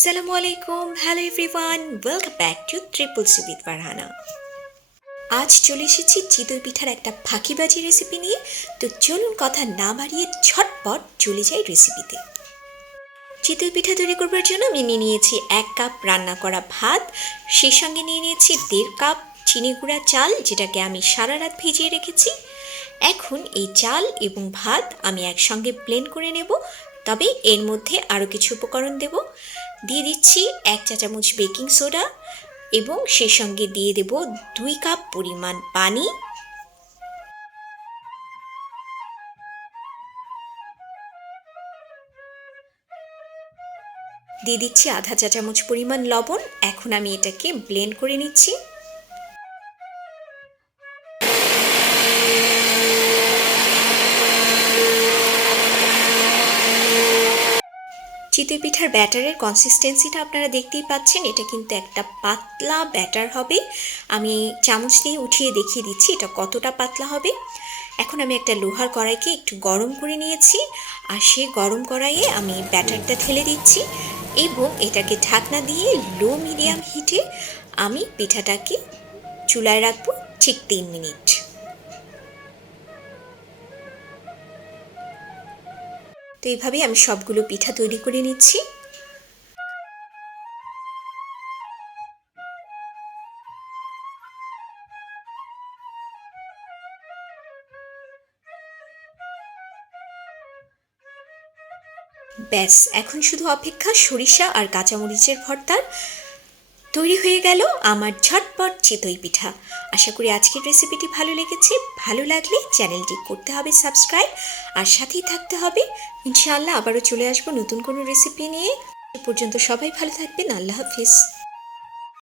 আসসালামু আলাইকুম, hello everyone, welcome back to triple C with Farhana. আজ চলে এসেছি চিতই পিঠার একটা ফাঁকিবাজি রেসিপি নিয়ে। তো চলুন কথা না বাড়িয়ে ঝটপট চলে যাই রেসিপিতে। চিতই পিঠা তৈরি করবার জন্য আমি নিয়ে নিয়েছি 1 কাপ রান্না করা ভাত, সেই সঙ্গে নিয়ে নিয়েছি 1.5 কাপ চিনি গুঁড়া চাল, যেটাকে আমি সারা রাত ভিজিয়ে রেখেছি। এখন এই চাল এবং ভাত আমি একসঙ্গে ব্লেন্ড করে নেব। তবে এর মধ্যে আরও কিছু উপকরণ দেব। দিয়ে দিচ্ছি 1 চা চামচ বেকিং সোডা এবং সেই সঙ্গে দিয়ে দেব 2 কাপ পরিমাণ পানি। দিয়ে দিচ্ছি আধা চা চামচ পরিমাণ লবণ। এখন আমি এটাকে ব্লেন্ড করে নিচ্ছি। চিতই পিঠার ব্যাটারের কনসিস্টেন্সিটা আপনারা দেখতেই পাচ্ছেন, এটা কিন্তু একটা পাতলা ব্যাটার হবে। আমি চামচ দিয়ে উঠিয়ে দেখিয়ে দিচ্ছি এটা কতটা পাতলা হবে। এখন আমি একটা লোহার কড়াইকে একটু গরম করে নিয়েছি, আর সেই গরম কড়াইয়ে আমি ব্যাটারটা ঢেলে দিচ্ছি এবং এটাকে ঢাকনা দিয়ে লো মিডিয়াম হিটে আমি পিঠাটাকে চুলায় রাখবো ঠিক 3 মিনিট। তো এইভাবেই আমি সবগুলো পিঠা তৈরি করে নিচ্ছি। ব্যাস, এখন শুধু অপেক্ষা সরিষা আর কাঁচামরিচের ভর্তার। তৈরি হয়ে গেল আমার ঝটপট চিতই পিঠা। আশা করি আজকের রেসিপিটি ভালো লেগেছে। ভালো লাগলে চ্যানেলটি করতে হবে সাবস্ক্রাইব, আর সাথেই থাকতে হবে। ইনশাআল্লাহ আবারও চলে আসবো নতুন কোনো রেসিপি নিয়ে। এ পর্যন্ত সবাই ভালো থাকবেন। আল্লাহ হাফিজ।